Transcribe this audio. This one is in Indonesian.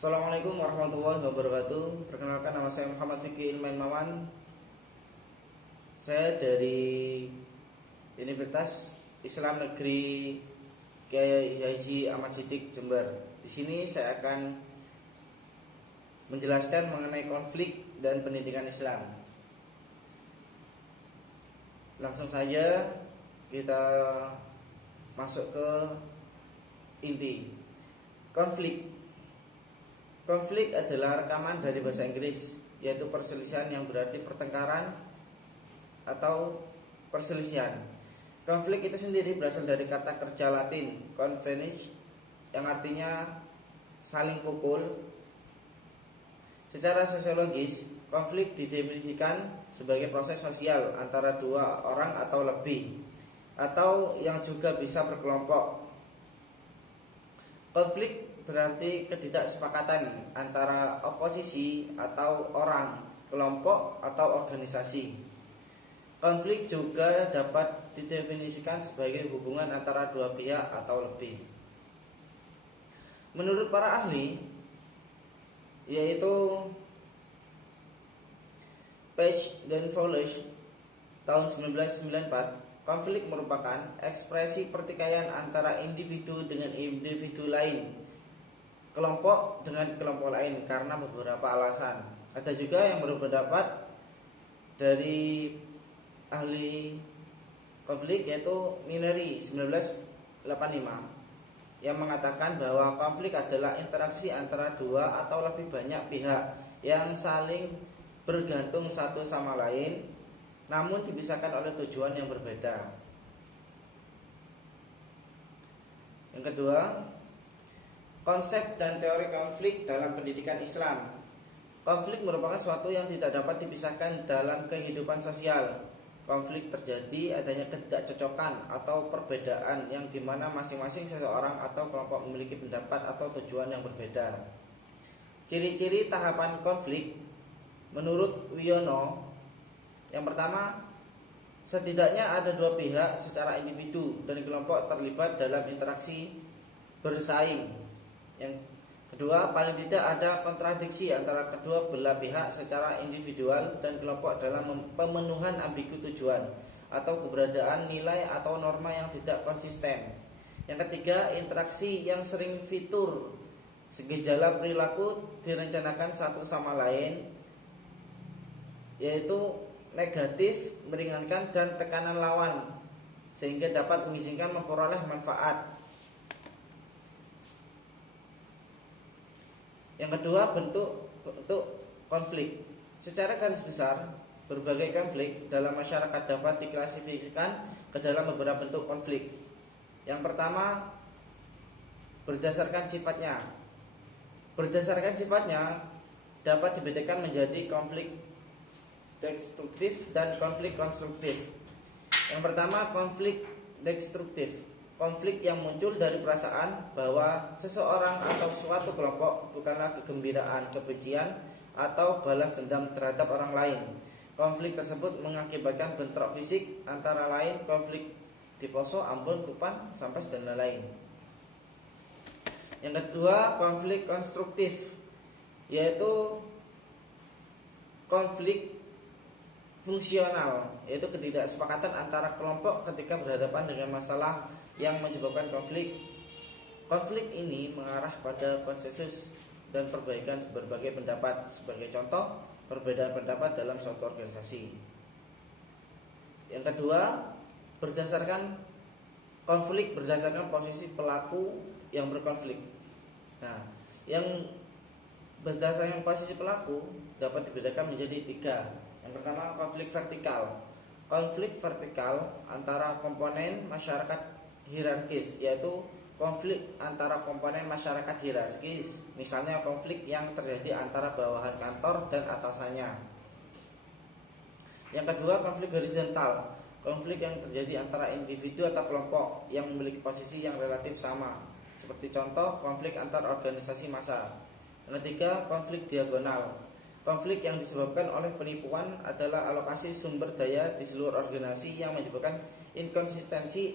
Assalamualaikum warahmatullahi wabarakatuh. Perkenalkan, nama saya Muhammad Fikri Ilman Mawan. Saya dari Universitas Islam Negeri Kiai Haji Ahmad Siddiq Jember. Di sini saya akan menjelaskan mengenai konflik dan pendidikan Islam. Langsung saja kita masuk ke inti. Konflik adalah rekaman dari bahasa Inggris, yaitu perselisihan yang berarti pertengkaran atau perselisihan. Konflik itu sendiri berasal dari kata kerja Latin convenus yang artinya saling pukul. Secara sosiologis, konflik didefinisikan sebagai proses sosial antara dua orang atau lebih, atau yang juga bisa berkelompok. Konflik berarti ketidaksepakatan antara oposisi atau orang, kelompok atau organisasi. Konflik juga dapat didefinisikan sebagai hubungan antara dua pihak atau lebih. Menurut para ahli, yaitu Page dan Fowler tahun 1994, konflik merupakan ekspresi pertikaian antara individu dengan individu lain, kelompok dengan kelompok lain karena beberapa alasan. Ada juga yang berpendapat dari ahli konflik, yaitu Mineri 1985, yang mengatakan bahwa konflik adalah interaksi antara dua atau lebih banyak pihak yang saling bergantung satu sama lain, namun dipisahkan oleh tujuan yang berbeda. Yang kedua, konsep dan teori konflik dalam pendidikan Islam. Konflik merupakan suatu yang tidak dapat dipisahkan dalam kehidupan sosial. Konflik terjadi adanya ketidakcocokan atau perbedaan yang dimana masing-masing seseorang atau kelompok memiliki pendapat atau tujuan yang berbeda. Ciri-ciri tahapan konflik menurut Wiono, yang pertama, setidaknya ada dua pihak secara individu dan kelompok terlibat dalam interaksi bersaing. Yang kedua, paling tidak ada kontradiksi antara kedua belah pihak secara individual dan kelompok dalam pemenuhan ambigu tujuan atau keberadaan nilai atau norma yang tidak konsisten. Yang ketiga, interaksi yang sering fitur segejala perilaku direncanakan satu sama lain, yaitu negatif, meringankan, dan tekanan lawan, sehingga dapat mengizinkan memperoleh manfaat. Yang kedua, bentuk konflik. Secara garis besar, berbagai konflik dalam masyarakat dapat diklasifikasikan ke dalam beberapa bentuk konflik. Yang pertama, berdasarkan sifatnya. Berdasarkan sifatnya dapat dibedakan menjadi konflik destruktif dan konflik konstruktif. Yang pertama, konflik destruktif. Konflik yang muncul dari perasaan bahwa seseorang atau suatu kelompok bukanlah kegembiraan, kebencian, atau balas dendam terhadap orang lain. Konflik tersebut mengakibatkan bentrok fisik, antara lain konflik di Poso, Ambon, Kupang, sampai dan lain-lain. Yang kedua, konflik konstruktif, yaitu konflik fungsional, yaitu ketidaksepakatan antara kelompok ketika berhadapan dengan masalah yang menyebabkan konflik. Konflik ini mengarah pada konsensus dan perbaikan berbagai pendapat. Sebagai contoh, perbedaan pendapat dalam suatu organisasi. Yang kedua, konflik berdasarkan posisi pelaku yang berkonflik. Nah, yang berdasarkan posisi pelaku dapat dibedakan menjadi tiga. Yang pertama, konflik vertikal. Konflik vertikal antara komponen masyarakat hierarkis, yaitu konflik antara komponen masyarakat hierarkis. Misalnya konflik yang terjadi antara bawahan kantor dan atasannya. Yang kedua, konflik horizontal. Konflik yang terjadi antara individu atau kelompok yang memiliki posisi yang relatif sama. Seperti contoh, konflik antar organisasi massa. Yang ketiga, konflik diagonal. Konflik yang disebabkan oleh penipuan adalah alokasi sumber daya di seluruh organisasi yang menyebabkan inkonsistensi